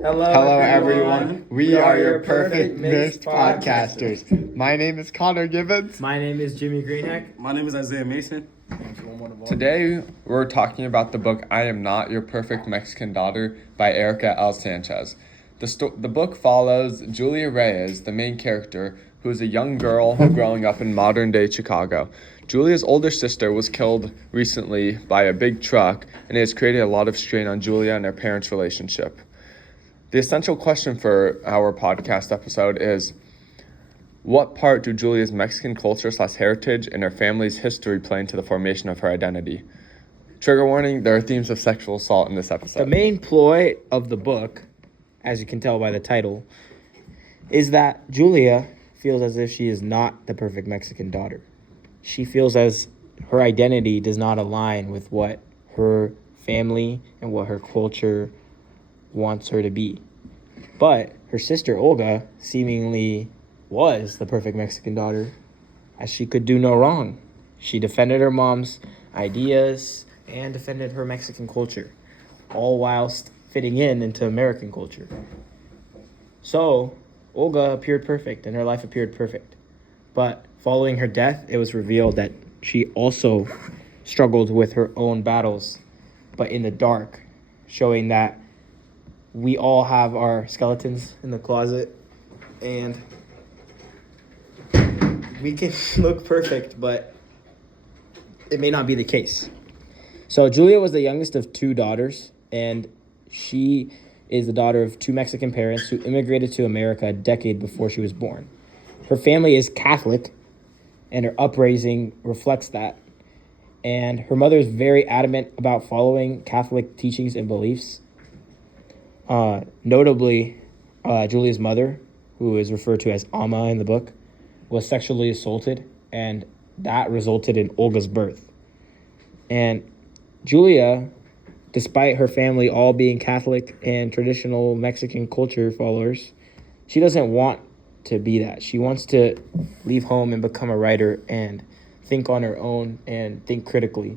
Hello, everyone. We are your perfect mixed podcasters. My name is Connor Gibbons. My name is Jimmy Greenhack. My name is Isaiah Mason. Today, we're talking about the book I Am Not Your Perfect Mexican Daughter by Erica L. Sanchez. The book follows Julia Reyes, the main character, who is a young girl growing up in modern-day Chicago. Julia's older sister was killed recently by a big truck, and it has created a lot of strain on Julia and her parents' relationship. The essential question for our podcast episode is, what part do Julia's Mexican culture / heritage and her family's history play into the formation of her identity? Trigger warning, there are themes of sexual assault in this episode. The main ploy of the book, as you can tell by the title, is that Julia feels as if she is not the perfect Mexican daughter. She feels as her identity does not align with what her family and what her culture wants her to be. But her sister Olga seemingly was the perfect Mexican daughter, as she could do no wrong. She defended her mom's ideas and defended her Mexican culture, all whilst fitting into American culture. So Olga appeared perfect and her life appeared perfect. But following her death, it was revealed that she also struggled with her own battles, but in the dark, showing that we all have our skeletons in the closet, and we can look perfect, but it may not be the case. So Julia was the youngest of two daughters, and she is the daughter of two Mexican parents who immigrated to America a decade before she was born. Her family is Catholic, and her upbringing reflects that. And her mother is very adamant about following Catholic teachings and beliefs. Notably, Julia's mother, who is referred to as Ama in the book, was sexually assaulted, and that resulted in Olga's birth. And Julia, despite her family all being Catholic and traditional Mexican culture followers, she doesn't want to be that. She wants to leave home and become a writer and think on her own and think critically.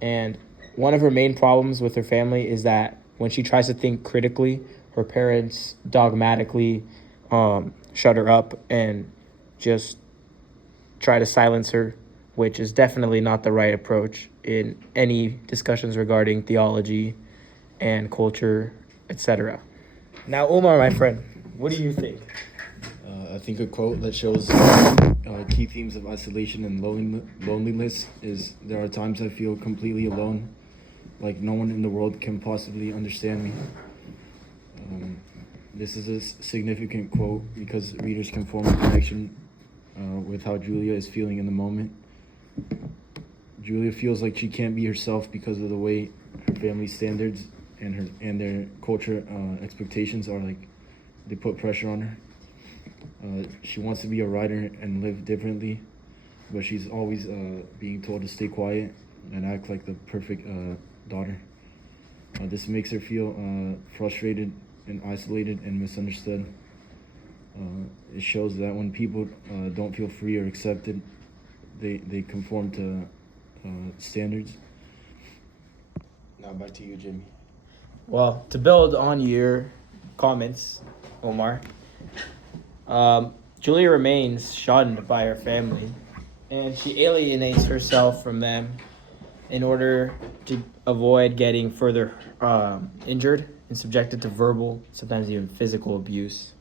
And one of her main problems with her family is that when she tries to think critically, her parents dogmatically shut her up and just try to silence her, which is definitely not the right approach in any discussions regarding theology and culture, etc. Now, Omar, my friend, what do you think? I think a quote that shows key themes of isolation and loneliness is, there are times I feel completely alone, like no one in the world can possibly understand me. This is a significant quote because readers can form a connection with how Julia is feeling in the moment. Julia feels like she can't be herself because of the way her family standards and their culture expectations are, like, they put pressure on her. She wants to be a writer and live differently, but she's always being told to stay quiet and act like the perfect daughter. This makes her feel frustrated and isolated and misunderstood. It shows that when people don't feel free or accepted, they conform to standards. Now back to you, Jimmy. Well, to build on your comments, Omar, Julia remains shunned by her family, and she alienates herself from them in order to avoid getting further injured and subjected to verbal, sometimes even physical abuse.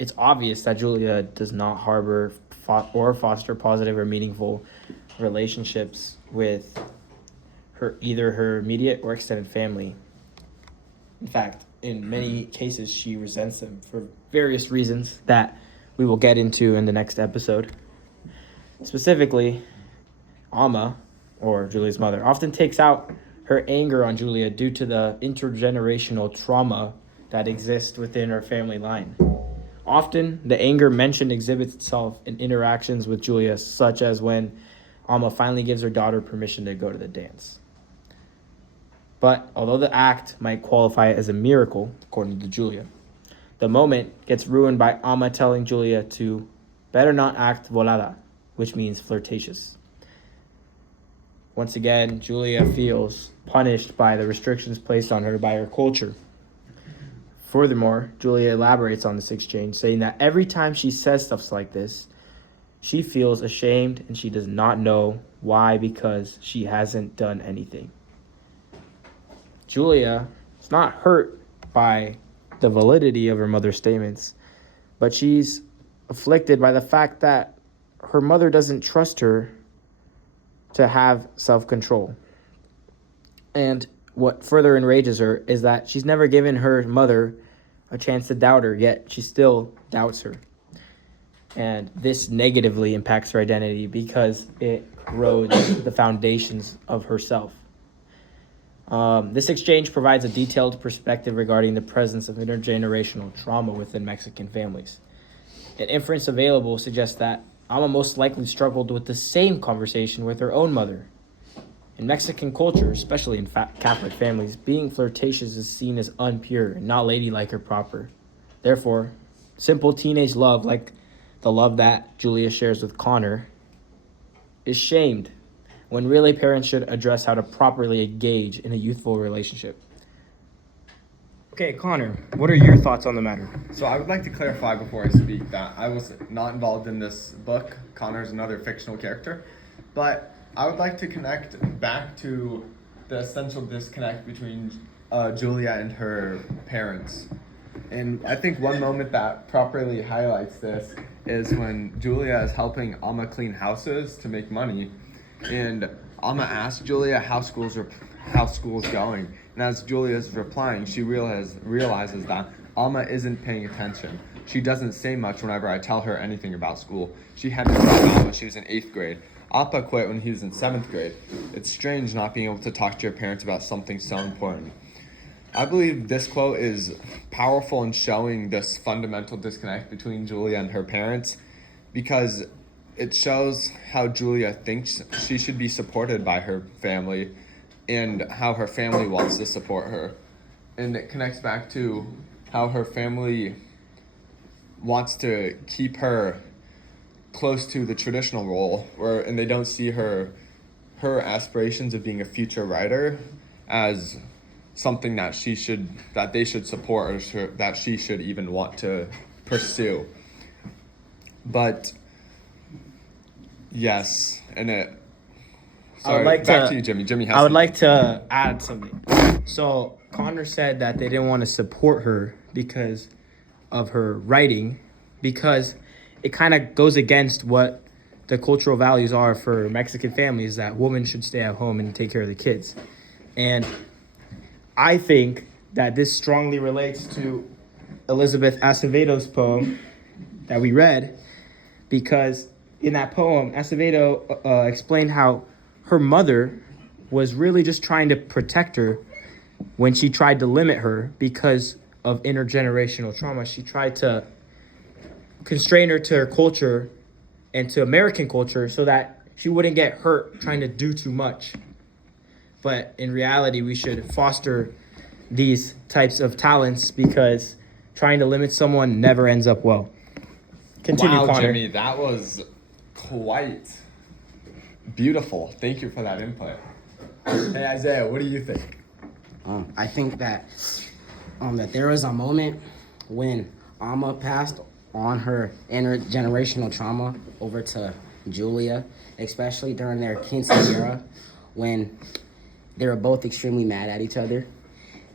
It's obvious that Julia does not harbor or foster positive or meaningful relationships with either her immediate or extended family. In fact, in many cases, she resents them for various reasons that we will get into in the next episode. Specifically, Ama, or Julia's mother, often takes out her anger on Julia due to the intergenerational trauma that exists within her family line. Often, the anger mentioned exhibits itself in interactions with Julia, such as when Ama finally gives her daughter permission to go to the dance. But although the act might qualify as a miracle, according to Julia, the moment gets ruined by Ama telling Julia to better not act volada, which means flirtatious. Once again, Julia feels punished by the restrictions placed on her by her culture Furthermore, Julia elaborates on this exchange, saying that every time she says stuff like this, she feels ashamed and she does not know why because she hasn't done anything. Julia is not hurt by the validity of her mother's statements, but she's afflicted by the fact that her mother doesn't trust her to have self-control. And what further enrages her is that she's never given her mother a chance to doubt her, yet she still doubts her. And this negatively impacts her identity because it erodes the foundations of herself. This exchange provides a detailed perspective regarding the presence of intergenerational trauma within Mexican families. An inference available suggests that Alma most likely struggled with the same conversation with her own mother. In Mexican culture, especially in Catholic families, being flirtatious is seen as unpure and not ladylike or proper. Therefore, simple teenage love, like the love that Julia shares with Connor, is shamed, when really parents should address how to properly engage in a youthful relationship. Okay, Connor, what are your thoughts on the matter? So I would like to clarify before I speak that I was not involved in this book. Connor's another fictional character. But I would like to connect back to the essential disconnect between Julia and her parents. And I think one moment that properly highlights this is when Julia is helping Alma clean houses to make money. And Alma asks Julia how school's going. And as Julia is replying, she realizes that Alma isn't paying attention. She doesn't say much whenever I tell her anything about school. She had to drop out when she was in 8th grade. Appa quit when he was in 7th grade. It's strange not being able to talk to your parents about something so important. I believe this quote is powerful in showing this fundamental disconnect between Julia and her parents because it shows how Julia thinks she should be supported by her family and how her family wants to support her. And it connects back to how her family wants to keep her close to the traditional role and they don't see her aspirations of being a future writer as something that they should support or that she should even want to pursue. But yes, and it. Sorry, back to you, Jimmy. Jimmy has. I would like to add something. So Connor said that they didn't want to support her because of her writing, because it kind of goes against what the cultural values are for Mexican families, that women should stay at home and take care of the kids. And I think that this strongly relates to Elizabeth Acevedo's poem that we read, because in that poem, Acevedo explained how her mother was really just trying to protect her when she tried to limit her because of intergenerational trauma. She tried to constrain her to her culture and to American culture so that she wouldn't get hurt trying to do too much. But in reality, we should foster these types of talents because trying to limit someone never ends up well. Continue, wow, Connor. Jimmy, that was quite beautiful. Thank you for that input. Hey, Isaiah, what do you think? I think that there was a moment when Alma passed on her intergenerational trauma over to Julia, especially during their quinceañera, when they were both extremely mad at each other.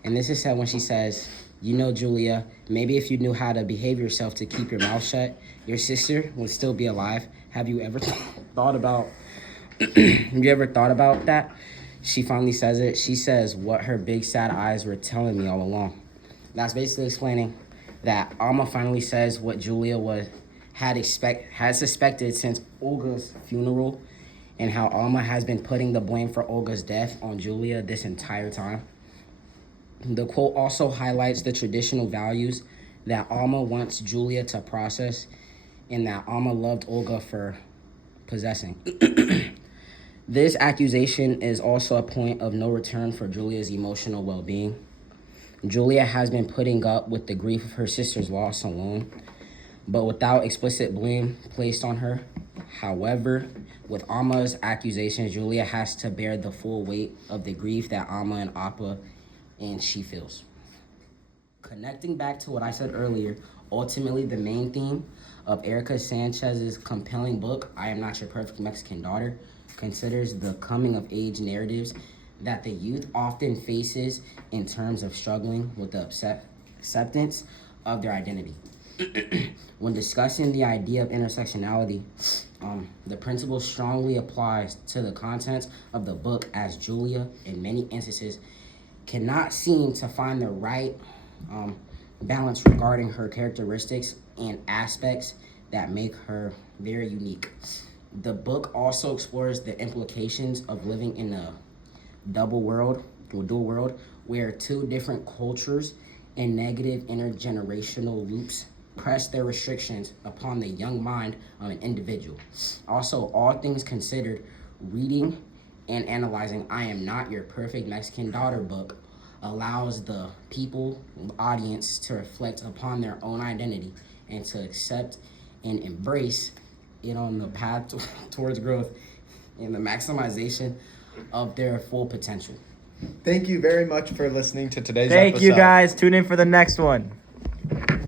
And this is said when she says, "You know, Julia, maybe if you knew how to behave yourself to keep your mouth shut, your sister would still be alive. Have you ever thought about that?" She finally says it. She says what her big sad eyes were telling me all along. That's basically explaining that Alma finally says what Julia had suspected since Olga's funeral, and how Alma has been putting the blame for Olga's death on Julia this entire time. The quote also highlights the traditional values that Alma wants Julia to process, and that Alma loved Olga for possessing. This accusation is also a point of no return for Julia's emotional well-being. Julia has been putting up with the grief of her sister's loss alone, but without explicit blame placed on her. However, with Alma's accusations, Julia has to bear the full weight of the grief that Alma and Appa and she feels. Okay. connecting back to what I said earlier, ultimately the main theme of Erica Sanchez's compelling book, I Am Not Your Perfect Mexican Daughter, considers the coming of age narratives that the youth often faces in terms of struggling with the acceptance of their identity. When discussing the idea of intersectionality, the principle strongly applies to the contents of the book, as Julia, in many instances, cannot seem to find the right balance regarding her characteristics and aspects that make her very unique. The book also explores the implications of living in a dual world, where two different cultures and negative intergenerational loops press their restrictions upon the young mind of an individual. Also, all things considered, reading and analyzing I Am Not Your Perfect Mexican Daughter book allows the audience to reflect upon their own identity and to accept and embrace it on the path towards growth and the maximization of their full potential. Thank you very much for listening to today's Thank episode. you guys. Tune in for the next one.